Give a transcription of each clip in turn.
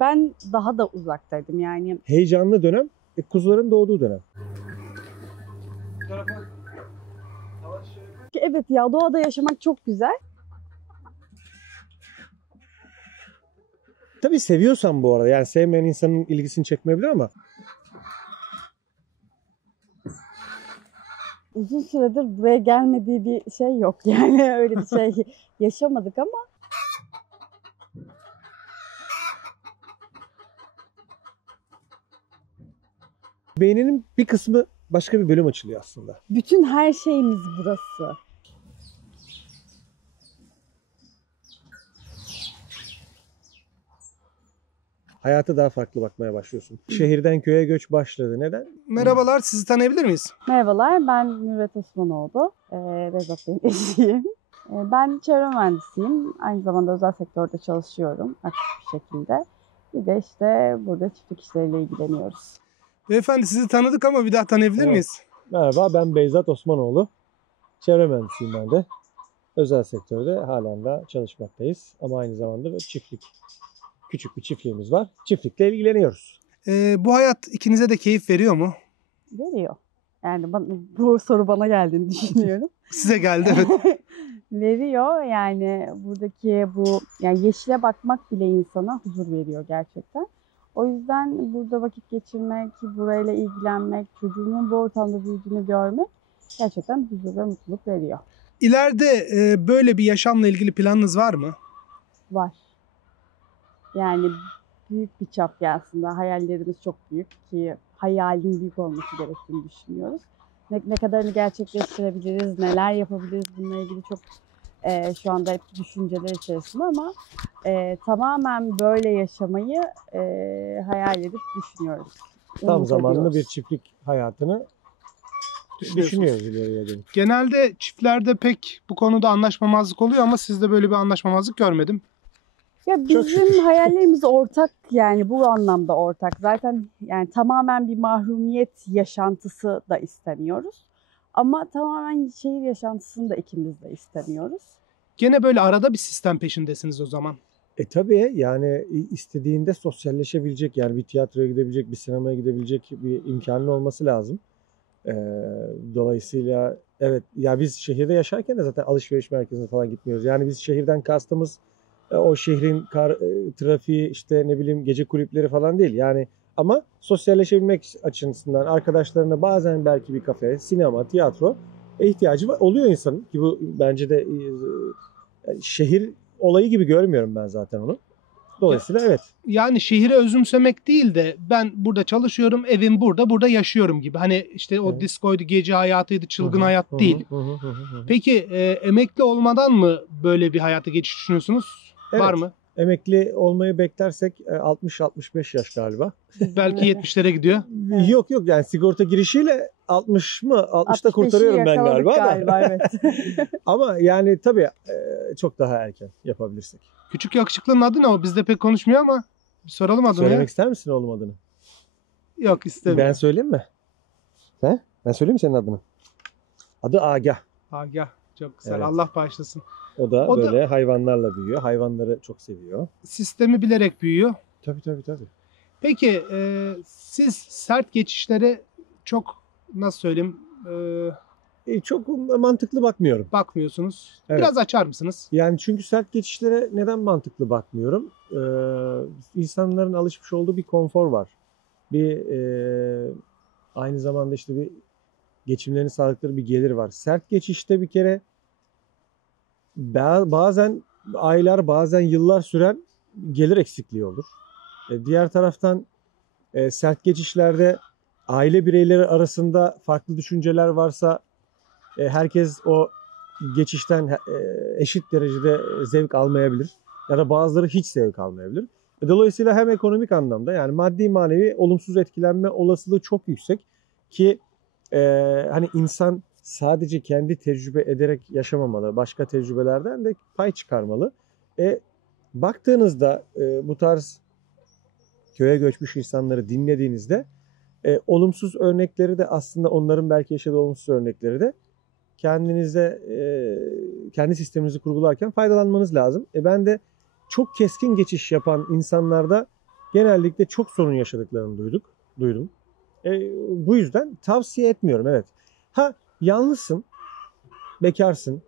Ben daha da uzaktaydım yani. Heyecanlı dönem, kuzuların doğduğu dönem. Evet ya, doğada yaşamak çok güzel. Tabii seviyorsan bu arada, yani sevmeyen insanın ilgisini çekmeyebilir ama Uzun süredir buraya gelmediği bir şey yok. Yani öyle bir şey yaşamadık ama beyninin bir kısmı başka bir bölüm açılıyor aslında. bütün her şeyimiz burası. Hayata daha farklı bakmaya başlıyorsun. Şehirden köye göç başladı. Neden? Merhabalar, sizi tanıyabilir miyiz? Merhabalar, ben Mürvet Osmanoğlu. Rezat Bey'in eşiyim. Ben çevre mühendisiyim. Aynı zamanda özel sektörde çalışıyorum aktif bir şekilde. Bir de işte burada çiftlik işleriyle ilgileniyoruz. Beyefendi sizi tanıdık ama bir daha tanıyabilir Evet. miyiz? Merhaba, ben Beyzat Osmanoğlu. Çevre mühendisiyim ben de. Özel sektörde halen de çalışmaktayız. Ama aynı zamanda bir çiftlik, küçük bir çiftliğimiz var. Çiftlikle ilgileniyoruz. Bu hayat ikinize de keyif veriyor mu? Veriyor. Yani bu soru bana geldiğini düşünüyorum. Size geldi evet. Veriyor yani buradaki bu yani yeşile bakmak bile insana huzur veriyor gerçekten. O yüzden burada vakit geçirmek, burayla ilgilenmek, çocuğumun bu ortamda büyüdüğünü görmek gerçekten huzur ve mutluluk veriyor. İleride böyle bir yaşamla ilgili planınız var mı? Var. Yani büyük bir çap aslında. Hayallerimiz çok büyük ki hayalin büyük olması gerektiğini düşünüyoruz. Ne kadarını gerçekleştirebiliriz, neler yapabiliriz bununla ilgili çok şu anda hep düşünceler içerisinde ama tamamen böyle yaşamayı hayal edip düşünüyoruz. Tam Umut zamanlı ediyoruz. bir çiftlik hayatını düşünüyoruz ileriye dönük. Genelde çiftlerde pek bu konuda anlaşmamazlık oluyor ama sizde böyle bir anlaşmamazlık görmedim. Ya bizim hayallerimiz ortak yani bu anlamda ortak. Zaten yani tamamen bir mahrumiyet yaşantısı da istemiyoruz. Ama tamamen şehir yaşantısını da ikimiz de istemiyoruz. Gene böyle arada bir sistem peşindesiniz o zaman. Tabii yani istediğinde sosyalleşebilecek, yani bir tiyatroya gidebilecek, bir sinemaya gidebilecek bir imkanın olması lazım. Dolayısıyla evet ya biz şehirde yaşarken de zaten alışveriş merkezine falan gitmiyoruz. Yani biz şehirden kastımız o şehrin trafiği işte ne bileyim gece kulüpleri falan değil. Yani ama sosyalleşebilmek açısından arkadaşlarına bazen belki bir kafe, sinema, tiyatro ihtiyacı oluyor insanın ki bu bence de şehir olayı gibi görmüyorum ben zaten onu. Dolayısıyla evet. Yani şehri özümsemek değil de ben burada çalışıyorum, evim burada yaşıyorum gibi. Hani işte o Evet. diskoydu, gece hayatıydı, çılgın hayat Hı hı, değil. hı hı. Peki emekli olmadan mı böyle bir hayata geçiş düşünüyorsunuz? Evet. Var mı? Emekli olmayı beklersek 60-65 yaş galiba. Belki 70'lere gidiyor. Evet. Yok yani sigorta girişiyle 60 mı? 60'ta 65'i kurtarıyorum ben yakaladık galiba. evet. Ama yani tabii çok daha erken yapabilirsek. Küçük yakışıklının adı ne o? Bizde pek konuşmuyor ama bir soralım adını ya. Söylemek ister misin oğlum adını? Yok istemiyorum. Ben söyleyeyim mi? He? Ben söyleyeyim mi senin adını? Adı Agah. Agah. Çok güzel. Evet. Allah bağışlasın. O da böyle hayvanlarla büyüyor. Hayvanları çok seviyor. Sistemi bilerek büyüyor. Tabii. Peki siz sert geçişlere çok nasıl söyleyeyim Çok mantıklı bakmıyorum. bakmıyorsunuz. Evet. Biraz açar mısınız? Yani çünkü sert geçişlere neden mantıklı bakmıyorum? İnsanların alışmış olduğu bir konfor var. Aynı zamanda işte bir geçimlerini sağladıkları bir gelir var. Sert geçişte bir kere bazen aylar bazen yıllar süren gelir eksikliği olur. Diğer taraftan sert geçişlerde aile bireyleri arasında farklı düşünceler varsa herkes o geçişten eşit derecede zevk almayabilir. Ya da bazıları hiç zevk almayabilir. Dolayısıyla hem ekonomik anlamda yani maddi manevi olumsuz etkilenme olasılığı çok yüksek ki hani insan sadece kendi tecrübe ederek yaşamamalı. Başka tecrübelerden de pay çıkarmalı. Baktığınızda bu tarz köye göçmüş insanları dinlediğinizde olumsuz örnekleri de aslında onların belki yaşadığı olumsuz örnekleri de kendinize kendi sisteminizi kurgularken faydalanmanız lazım. Ben de çok keskin geçiş yapan insanlarda genellikle çok sorun yaşadıklarını duydum. Bu yüzden tavsiye etmiyorum, evet. Ha, yalnızsın, bekarsın,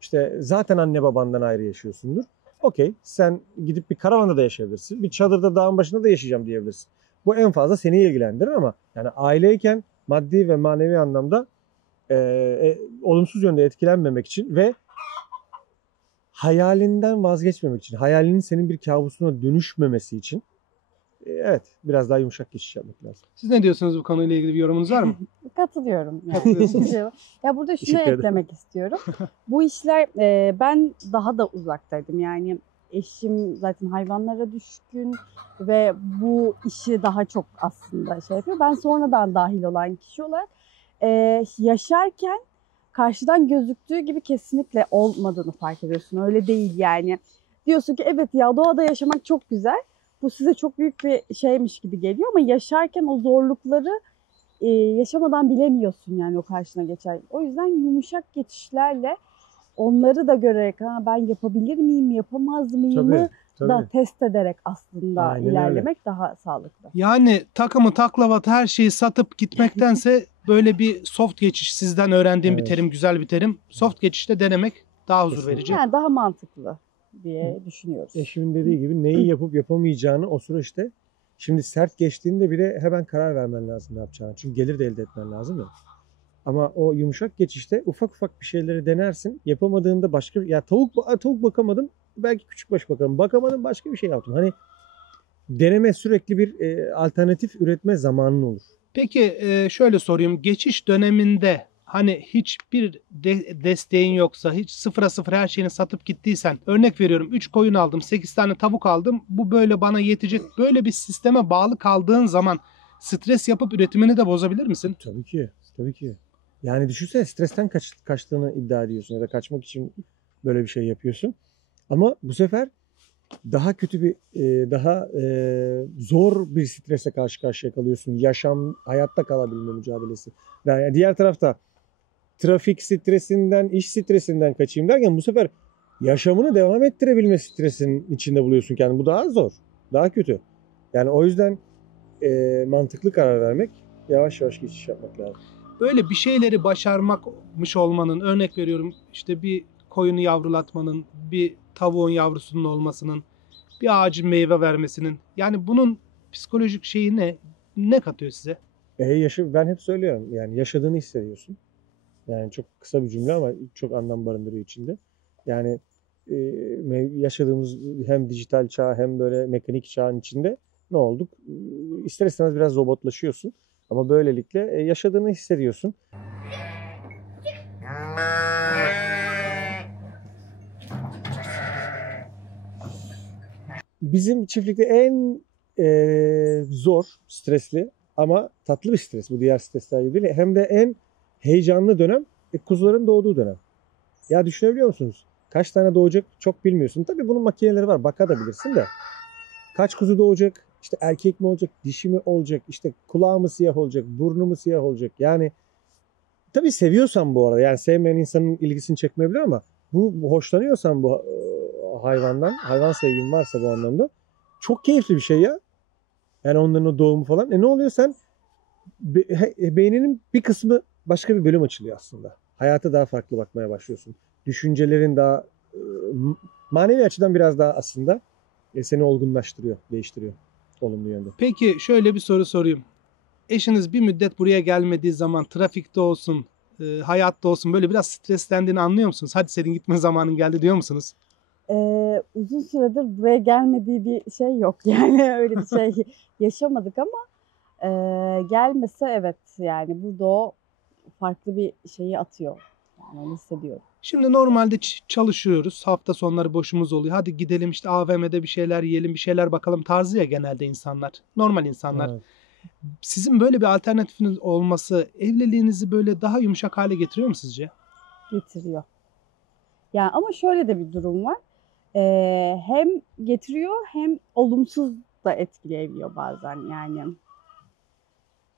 işte zaten anne babandan ayrı yaşıyorsundur. Okey, sen gidip bir karavanda da yaşayabilirsin. Bir çadırda dağın başında da yaşayacağım diyebilirsin. Bu en fazla seni ilgilendirir ama yani aileyken maddi ve manevi anlamda olumsuz yönde etkilenmemek için ve hayalinden vazgeçmemek için, hayalinin senin bir kabusuna dönüşmemesi için evet, biraz daha yumuşak geçiş yapmak lazım. Siz ne diyorsunuz bu konuyla ilgili, bir yorumunuz var mı? Katılıyorum. Katılıyorsunuz. Ya burada şunu Teşekkür ederim. eklemek istiyorum. Bu işler ben daha da uzaktaydım. Yani eşim zaten hayvanlara düşkün ve bu işi daha çok aslında şey yapıyor. Ben sonradan dahil olan kişi olarak yaşarken karşıdan gözüktüğü gibi kesinlikle olmadığını fark ediyorsun. Öyle değil yani. Diyorsun ki evet ya, doğada yaşamak çok güzel. Bu size çok büyük bir şeymiş gibi geliyor ama yaşarken o zorlukları yaşamadan bilemiyorsun yani o karşına geçer. O yüzden yumuşak geçişlerle onları da görerek ben yapabilir miyim, yapamaz mıyım da test ederek aslında Aynen ilerlemek öyle. daha sağlıklı. Yani takımı, taklavatı, her şeyi satıp gitmektense böyle bir soft geçiş, sizden öğrendiğim bir Evet. terim, güzel bir terim. Soft geçişte denemek daha huzur Kesinlikle. verici. Yani daha mantıklı diye düşünüyoruz. Eşimin dediği gibi neyi yapıp yapamayacağını o süreçte, şimdi sert geçtiğinde bile hemen karar vermen lazım ne yapacağını. Çünkü gelir de elde etmen lazım ya. Ama o yumuşak geçişte ufak ufak bir şeyleri denersin. Yapamadığında başka, ya tavuk bakamadım, belki küçükbaş bakarım. Bakamadım, başka bir şey yaptım. Hani deneme, sürekli bir alternatif üretme zamanın olur. Peki şöyle sorayım. Geçiş döneminde hani hiçbir desteğin yoksa, hiç sıfıra sıfır her şeyini satıp gittiysen, örnek veriyorum 3 koyun aldım, 8 tane tavuk aldım, bu böyle bana yetecek, böyle bir sisteme bağlı kaldığın zaman stres yapıp üretimini de bozabilir misin? Tabii ki. Tabii ki. Yani düşünsene, stresten kaçtığını iddia ediyorsun ya da kaçmak için böyle bir şey yapıyorsun. Ama bu sefer daha kötü bir, daha zor bir stresle karşı karşıya kalıyorsun. Hayatta kalabilme mücadelesi. Yani diğer tarafta trafik stresinden, iş stresinden kaçayım derken bu sefer yaşamını devam ettirebilme stresinin içinde buluyorsun kendini. Bu daha zor, daha kötü. Yani o yüzden mantıklı karar vermek, yavaş yavaş geçiş yapmak lazım. Böyle bir şeyleri başarmakmış olmanın, örnek veriyorum işte bir koyunu yavrulatmanın, bir tavuğun yavrusunun olmasının, bir ağacın meyve vermesinin, yani bunun psikolojik şeyi ne? Ne katıyor size? Ben hep söylüyorum, yani yaşadığını hissediyorsun. Yani çok kısa bir cümle ama çok anlam barındırıyor içinde. Yani yaşadığımız hem dijital çağ hem böyle mekanik çağın içinde ne olduk? İster istemez biraz robotlaşıyorsun. Ama böylelikle yaşadığını hissediyorsun. Bizim çiftlikte en zor, stresli ama tatlı bir stres. Bu diğer stresler gibi değil. Hem de en heyecanlı dönem kuzuların doğduğu dönem. Ya düşünebiliyor musunuz? Kaç tane doğacak çok bilmiyorsun. Tabii bunun makineleri var. Bakabilirsin de. Kaç kuzu doğacak? İşte erkek mi olacak? Dişi mi olacak? İşte kulağı mı siyah olacak? Burnu mu siyah olacak? Yani tabii seviyorsan bu arada. Yani sevmeyen insanın ilgisini çekmeyebilir ama bu hoşlanıyorsan bu hayvandan, hayvan sevgin varsa bu anlamda çok keyifli bir şey ya. Yani onların o doğumu falan. Ne oluyor, sen beyninin bir kısmı, başka bir bölüm açılıyor aslında. Hayata daha farklı bakmaya başlıyorsun. Düşüncelerin daha manevi açıdan biraz daha aslında seni olgunlaştırıyor, değiştiriyor olumlu yönde. Peki şöyle bir soru sorayım. Eşiniz bir müddet buraya gelmediği zaman trafikte olsun, hayatta olsun böyle biraz streslendiğini anlıyor musunuz? Hadi senin gitme zamanın geldi diyor musunuz? Uzun süredir buraya gelmediği bir şey yok. Yani öyle bir şey yaşamadık ama gelmese evet, yani burada o farklı bir şeyi atıyor. Yani onu hissediyorum. Şimdi normalde çalışıyoruz. Hafta sonları boşumuz oluyor. Hadi gidelim işte AVM'de bir şeyler yiyelim, bir şeyler bakalım tarzı ya genelde insanlar. Normal insanlar. Evet. Sizin böyle bir alternatifiniz olması evliliğinizi böyle daha yumuşak hale getiriyor mu sizce? Getiriyor. Yani ama şöyle de bir durum var. Hem getiriyor hem olumsuz da etkileyebiliyor bazen yani.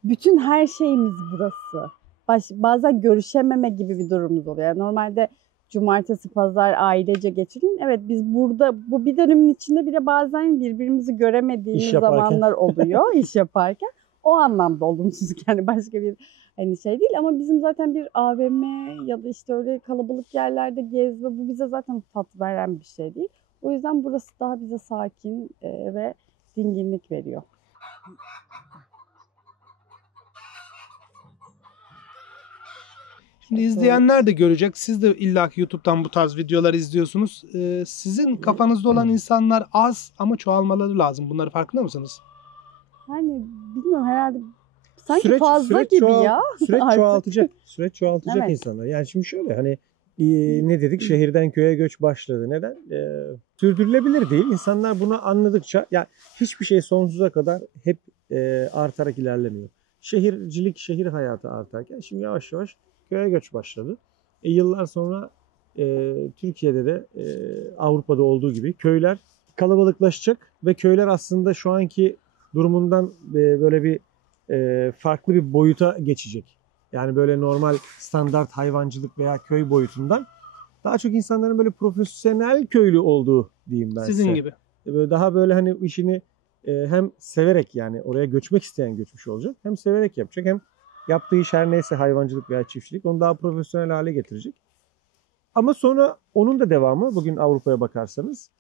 Bütün her şeyimiz burası. Bazen görüşememe gibi bir durumumuz oluyor. Yani normalde cumartesi, pazar ailece geçirin. Evet, biz burada bu bir dönemin içinde bile bazen birbirimizi göremediğimiz İş yaparken. zamanlar oluyor iş yaparken. O anlamda olumsuzluk, yani başka bir hani şey değil, ama bizim zaten bir AVM ya da işte öyle kalabalık yerlerde gezme, bu bize zaten tat veren bir şey değil. O yüzden burası daha bize sakin ve dinginlik veriyor. Şimdi izleyenler de görecek. Siz de illaki YouTube'dan bu tarz videolar izliyorsunuz. Sizin kafanızda olan insanlar az ama çoğalmaları lazım. Bunları farkında mısınız? Yani bilmiyorum, herhalde sanki fazla gibi ya. Süreç Artık. çoğaltacak. Süreç çoğaltacak Evet. insanlar. Yani şimdi şöyle hani ne dedik? Şehirden köye göç başladı. Neden? Sürdürülebilir değil. İnsanlar bunu anladıkça ya hiçbir şey sonsuza kadar hep artarak ilerlemiyor. Şehircilik, şehir hayatı artarken şimdi yavaş yavaş köye göç başladı. Yıllar sonra Türkiye'de de Avrupa'da olduğu gibi köyler kalabalıklaşacak ve köyler aslında şu anki durumundan böyle bir farklı bir boyuta geçecek. Yani böyle normal standart hayvancılık veya köy boyutundan daha çok insanların böyle profesyonel köylü olduğu diyeyim ben Sizin size. gibi. Böyle daha böyle hani işini hem severek, yani oraya göçmek isteyen göçmüş olacak, hem severek yapacak, hem yaptığı iş her neyse hayvancılık veya çiftçilik onu daha profesyonel hale getirecek. Ama sonra onun da devamı, bugün Avrupa'ya bakarsanız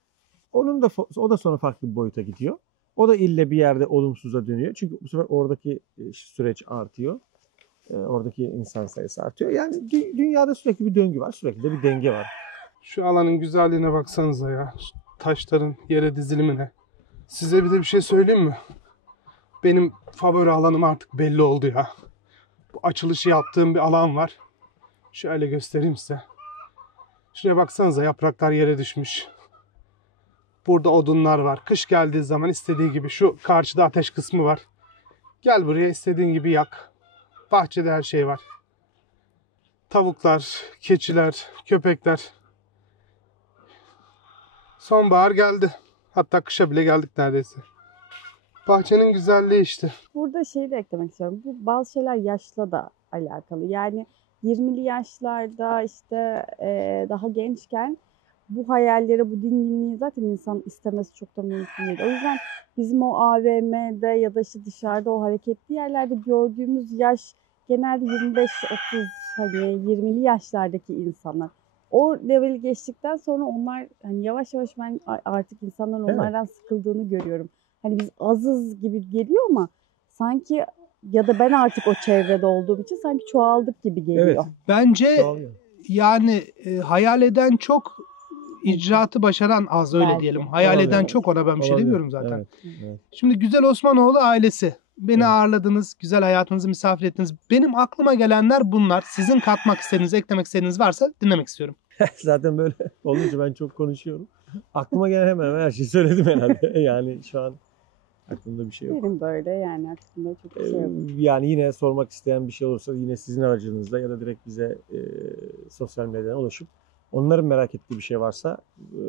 o da sonra farklı bir boyuta gidiyor. O da ille bir yerde olumsuza dönüyor. Çünkü bu sefer oradaki süreç artıyor. Oradaki insan sayısı artıyor. Yani dünyada sürekli bir döngü var. Sürekli de bir denge var. Şu alanın güzelliğine baksanıza ya. Şu taşların yere dizilimine. Size bir de bir şey söyleyeyim mi? Benim favori alanım artık belli oldu ya. Bu açılışı yaptığım bir alan var. Şöyle göstereyim size. Şuraya baksanıza, yapraklar yere düşmüş. Burada odunlar var. Kış geldiği zaman istediği gibi, şu karşıda ateş kısmı var. Gel buraya, istediğin gibi yak. Bahçede her şey var. Tavuklar, keçiler, köpekler. Sonbahar geldi. Hatta kışa bile geldik neredeyse. Bahçenin güzelliği işte. Burada şeyi de eklemek istiyorum. Bu bazı şeyler yaşla da alakalı. Yani 20'li yaşlarda işte daha gençken bu hayalleri, bu dinginliği zaten insan istemesi çok da mümkün değil. O yüzden bizim o AVM'de ya da işte dışarıda o hareketli yerlerde gördüğümüz yaş genelde 25-30, hani 20'li yaşlardaki insanlar. O leveli geçtikten sonra onlar hani yavaş yavaş ben artık insanların Evet. onlardan sıkıldığını görüyorum. Hani biz azız gibi geliyor ama sanki, ya da ben artık o çevrede olduğum için sanki çoğaldık gibi geliyor. Evet. Bence Çoğalıyor. yani hayal eden çok, icraatı başaran az, öyle Belki. diyelim. Hayal eden Olabilir. çok, ona ben bir şey Olabilir. demiyorum zaten. Evet, evet. Şimdi Güzel Osmanoğlu ailesi. Beni Evet. ağırladınız, güzel hayatınızı misafir ettiniz. Benim aklıma gelenler bunlar. Sizin katmak istediğiniz, eklemek istediğiniz varsa dinlemek istiyorum. Zaten böyle olunca ben çok konuşuyorum. Aklıma gelen hemen her şeyi söyledim herhalde. Yani şu an aklımda bir şey yok. Benim böyle, yani aklımda çok bir şey yok. Yani yine sormak isteyen bir şey olursa yine sizin aracınızla ya da direkt bize sosyal medyadan ulaşıp onların merak ettiği bir şey varsa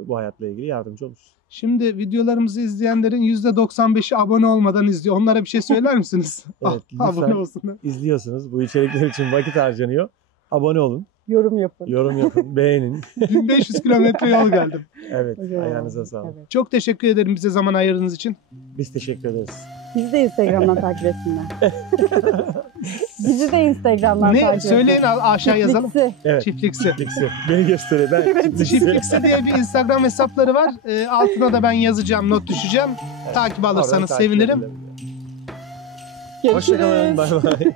bu hayatla ilgili yardımcı oluruz. Şimdi videolarımızı izleyenlerin %95'i abone olmadan izliyor. Onlara bir şey söyler misiniz? Evet, lütfen. Abone olsunlar. İzliyorsunuz. Bu içerikler için vakit harcanıyor. Abone olun, Yorum yapın. yorum yapın, beğenin. 1500 kilometre yol geldim. Evet, Yo, ayağınıza sağlık. evet. Çok teşekkür ederim bize zaman ayırdığınız için. Biz teşekkür ederiz. Bizi de Instagram'dan takip etsinler. Bizi de Instagram'dan Ne? takip etsinler. Söyleyin, aşağı yazalım. Çiftlikçi. Evet. Çiftlikse. Çiftlikse. Beni gösteriyor. Ben çiftlikse. Çiftlikse diye bir Instagram hesapları var. Altına da ben yazacağım, not düşeceğim. Takip alırsanız Oradan takip sevinirim. edelim. Görüşürüz. Hoşçakalın. Bay bay.